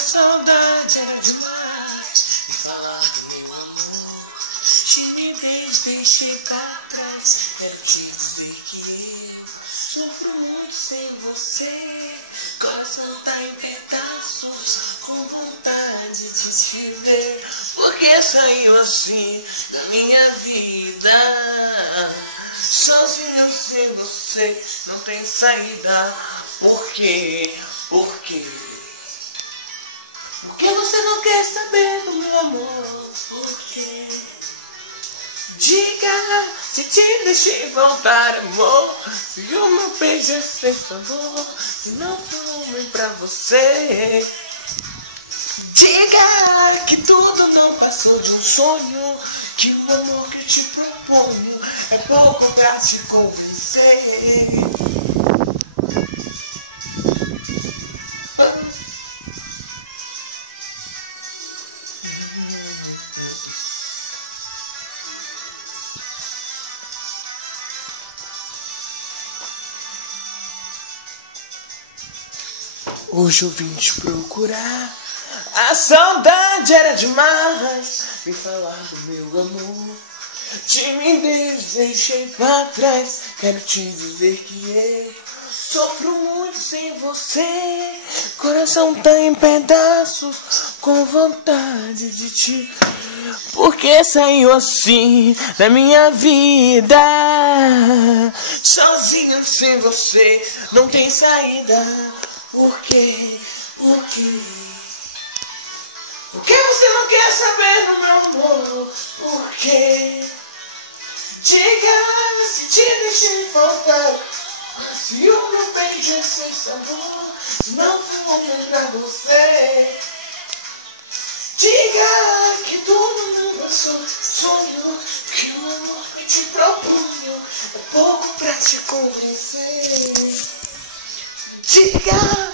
saudade era demais. Me falar do meu amor, timidez deixei pra trás. Quero te dizer que eu sofro muito sem você. Coração tá em pedaços, com vontade de te ver. Porque saiu assim da minha vida. Sozinho sem você não tem saída. Por quê? Por quê? Por que você não quer saber do meu amor? Por quê? Diga se te deixei voltar, amor. Se o meu beijo é sem sabor, se não for homem pra você. Diga que tudo não passou de um sonho, que o amor que te proponho é pouco pra te convencer. Hoje eu vim te procurar, a saudade era demais. Me falar do meu amor, timidez deixei pra trás. Quero te dizer que eu sofro muito sem você. Coração tá em pedaços, com vontade de te... Porque saiu assim da minha vida. Sozinho sem você não tem saída. Por quê? Por quê? Por que você não quer saber do meu amor? Por quê? Diga se te deixei faltar, se o meu beijo é sem sabor, se não for homem pra você. Diga que tudo não passou de sonho, que o amor que te propunho é pouco pra te convencer. Diga